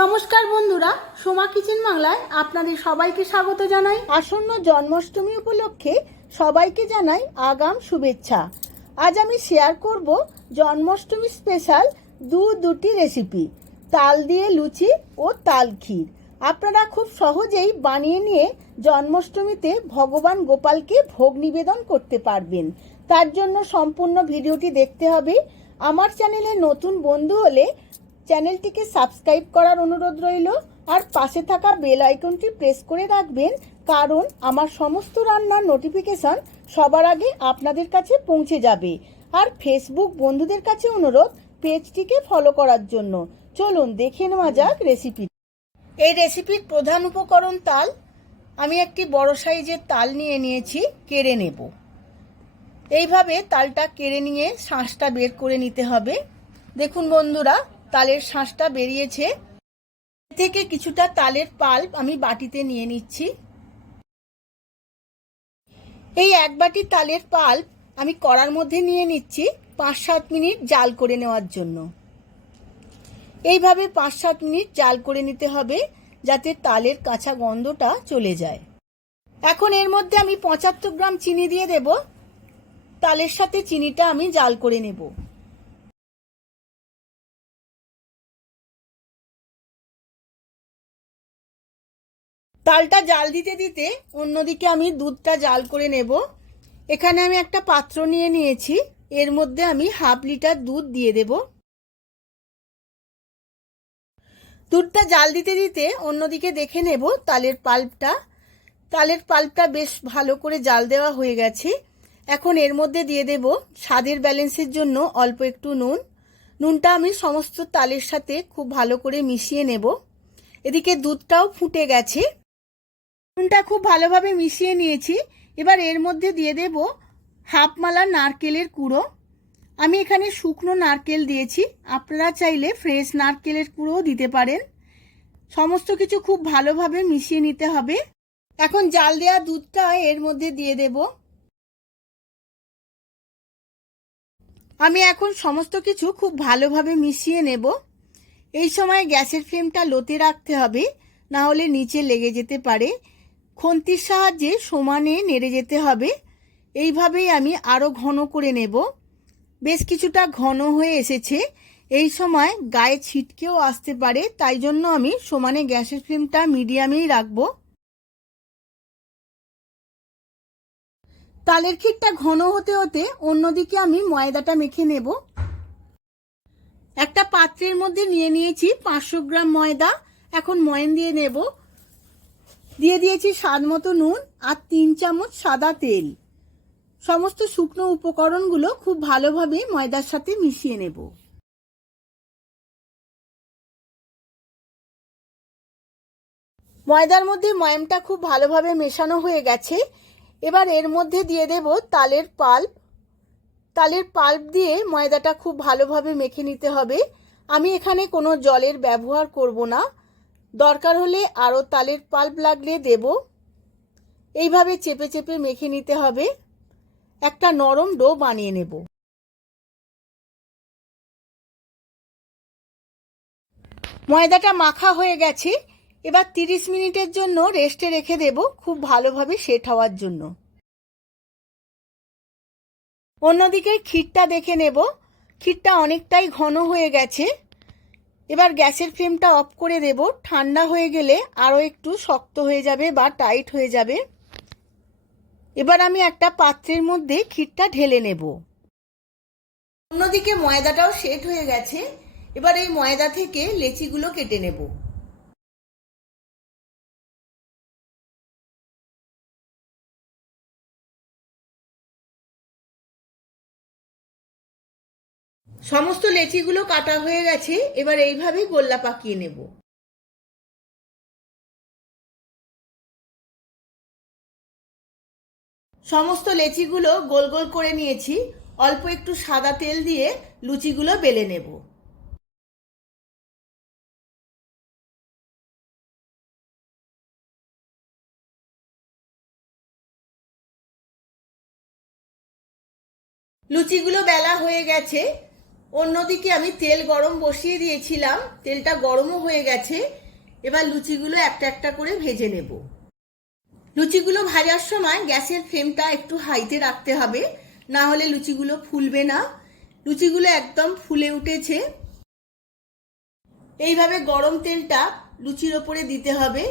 নমস্কার বন্ধুরা, সোমা কিচেন বাংলায় আপনাদের সবাইকে স্বাগত জানাই। আসন্ন জন্মাষ্টমী উপলক্ষে সবাইকে জানাই আগাম শুভেচ্ছা। আজ আমি শেয়ার করব জন্মাষ্টমী স্পেশাল দুটি রেসিপি, তাল দিয়ে লুচি ও তাল ক্ষীর। আপনারা খুব সহজেই বানিয়ে নিয়ে জন্মাষ্টমীতে ভগবান গোপালকে ভোগ নিবেদন করতে পারবেন। তার জন্য সম্পূর্ণ ভিডিওটি দেখতে হবে। আমার চ্যানেলে নতুন বন্ধু হলে চ্যানেলটিকে সাবস্ক্রাইব করার অনুরোধ রইল, আর পাশে থাকা বেল আইকনটি প্রেস করে রাখবেন, কারণ আমার সমস্ত রান্নার নোটিফিকেশন সবার আগে আপনাদের কাছে পৌঁছে যাবে। আর ফেসবুক বন্ধুদের কাছে অনুরোধ পেজটিকে ফলো করার জন্য। চলুন দেখে নেওয়া যাক রেসিপি। এই রেসিপির প্রধান উপকরণ তাল। আমি একটি বড় সাইজের তাল নিয়ে নিয়েছি, কেড়ে নেব। এইভাবে তালটা কেড়ে নিয়ে শাঁসটা বের করে নিতে হবে। দেখুন বন্ধুরা, তালের শাঁসটা বেরিয়েছে। থেকে কিছুটা তালের পাল্প আমি বাটিতে নিয়ে নিচ্ছি। এই এক বাটি তালের পাল্প আমি কড়ার মধ্যে নিয়ে নিচ্ছি 5-7 মিনিট জাল করে নেওয়ার জন্য। এইভাবে 5-7 মিনিট জাল করে নিতে হবে, যাতে তালের কাঁচা গন্ধটা চলে যায়। এখন এর মধ্যে আমি 75 গ্রাম চিনি দিয়ে দেব। তালের সাথে চিনিটা আমি জাল করে নেব। তালটা জাল দিতে দিতে অন্যদিকে আমি দুধটা জাল করে নেব। এখানে আমি একটা পাত্র নিয়ে নিয়েছি, এর মধ্যে আমি 1/2 লিটার দুধ দিয়ে দেব। দুধটা জাল দিতে দিতে অন্যদিকে দেখে নেব তালের পাল্পটা বেশ ভালো করে জাল দেওয়া হয়ে গেছে। এখন এর মধ্যে দিয়ে দেব স্বাদের ব্যালেন্সের জন্য অল্প একটু নুনটা আমি সমস্ত তালের সাথে খুব ভালো করে মিশিয়ে নেব। এদিকে দুধটাও ফুটে গেছে, নুনটা খুব ভালোভাবে মিশিয়ে নিয়েছি। এবার এর মধ্যে দিয়ে দেব 1/2 মালা নারকেলের কুড়ো। আমি এখানে শুকনো নারকেল দিয়েছি, আপনারা চাইলে ফ্রেশ নারকেলের কুড়োও দিতে পারেন। সমস্ত কিছু খুব ভালোভাবে মিশিয়ে নিতে হবে। এখন জাল দেওয়া দুধটা এর মধ্যে দিয়ে দেব। আমি এখন সমস্ত কিছু খুব ভালোভাবে মিশিয়ে নেব। এই সময় গ্যাসের ফ্লেমটা লোতে রাখতে হবে, না হলে নিচে লেগে যেতে পারে। খুন্তির সাহায্যে সমানে নেড়ে যেতে হবে। এইভাবেই আমি আরও ঘন করে নেব। বেশ কিছুটা ঘন হয়ে এসেছে। এই সময় গায়ে ছিটকেও আসতে পারে, তাই জন্য আমি সমানে গ্যাসের ফ্লেমটা মিডিয়ামেই রাখবো। তালের ক্ষীরটা ঘন হতে হতে অন্যদিকে আমি ময়দাটা মেখে নেব। একটা পাত্রের মধ্যে নিয়ে নিয়েছি 500 গ্রাম ময়দা। এখন ময়ান দিয়ে নেব। দিয়ে দিয়েছি স্বাদ মতো নুন আর 3 চামচ সাদা তেল। সমস্ত শুকনো উপকরণগুলো খুব ভালোভাবে ময়দার সাথে মিশিয়ে নেব। ময়দার মধ্যে ময়ামটা খুব ভালোভাবে মেশানো হয়ে গেছে। এবার এর মধ্যে দিয়ে দেব তালের পাল্প দিয়ে ময়দাটা খুব ভালোভাবে মেখে নিতে হবে। আমি এখানে কোনো জলের ব্যবহার করব না, দরকার হলে আরও তালের পাল্প লাগলে দেব। এইভাবে চেপে চেপে মেখে নিতে হবে। একটা নরম ডো বানিয়ে নেব। ময়দাটা মাখা হয়ে গেছে। এবার 30 মিনিটের জন্য রেস্টে রেখে দেব, খুব ভালোভাবে সেট হওয়ার জন্য। অন্যদিকে ক্ষীরটা দেখে নেব। ক্ষীরটা অনেকটাই ঘন হয়ে গেছে। এবার গ্যাসের ফ্লেমটা অফ করে দেব। ঠান্ডা হয়ে গেলে আরও একটু শক্ত হয়ে যাবে বা টাইট হয়ে যাবে। এবার আমি একটা পাত্রের মধ্যে ক্ষীরটা ঢেলে নেব। অন্যদিকে ময়দাটাও সেট হয়ে গেছে। এবার এই ময়দা থেকে লেচিগুলো কেটে নেব। সমস্ত লেচিগুলো কাটা হয়ে গেছে। এবার এইভাবে গোল্লা পাকিয়ে নেব। সমস্ত লেচিগুলো গোল গোল করে নিয়েছি। অল্প একটু সাদা তেল দিয়ে লুচিগুলো বেলে নেব। লুচিগুলো বেলা হয়ে গেছে। অন্যদিকে আমি তেল গরম বসিয়ে দিয়েছিলাম, তেলটা গরমও হয়ে গেছে। এবার লুচিগুলো একটা একটা করে ভেজে নেব। লুচিগুলো ভাজার সময় গ্যাসের ফ্লেমটা একটু হাইতে রাখতে হবে, না হলে লুচিগুলো ফুলবে না। লুচিগুলো একদম ফুলে উঠেছে। এইভাবে গরম তেলটা লুচির ওপরে দিতে হবে।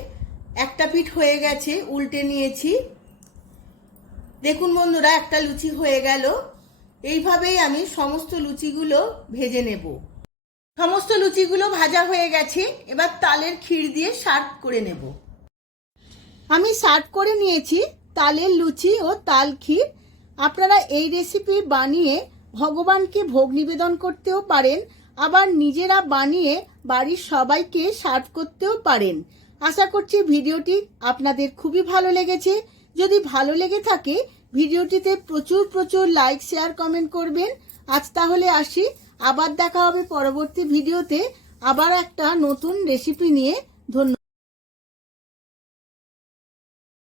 একটা পিঠ হয়ে গেছে, উল্টে নিয়েছি। দেখুন বন্ধুরা, একটা লুচি হয়ে গেল। এইভাবেই আমি সমস্ত লুচিগুলো ভেজে নেব। সমস্ত লুচিগুলো ভাজা হয়ে গেছে। এবার তালের ক্ষীর দিয়ে সার্ভ করে নেব। আমি সার্ভ করে নিয়েছি তালের লুচি ও তাল ক্ষীর। আপনারা এই রেসিপি বানিয়ে ভগবানকে ভোগ নিবেদন করতেও পারেন, আবার নিজেরা বানিয়ে বাড়ির সবাইকে সার্ভ করতেও পারেন। আশা করছি ভিডিওটি আপনাদের খুবই ভালো লেগেছে। যদি ভালো লেগে থাকে ভিডিওটিতে প্রচুর প্রচুর লাইক, শেয়ার, কমেন্ট করবেন। আজ তাহলে আসি, আবার দেখা হবে পরবর্তী ভিডিওতে আবার একটা নতুন রেসিপি নিয়ে। ধন্যবাদ।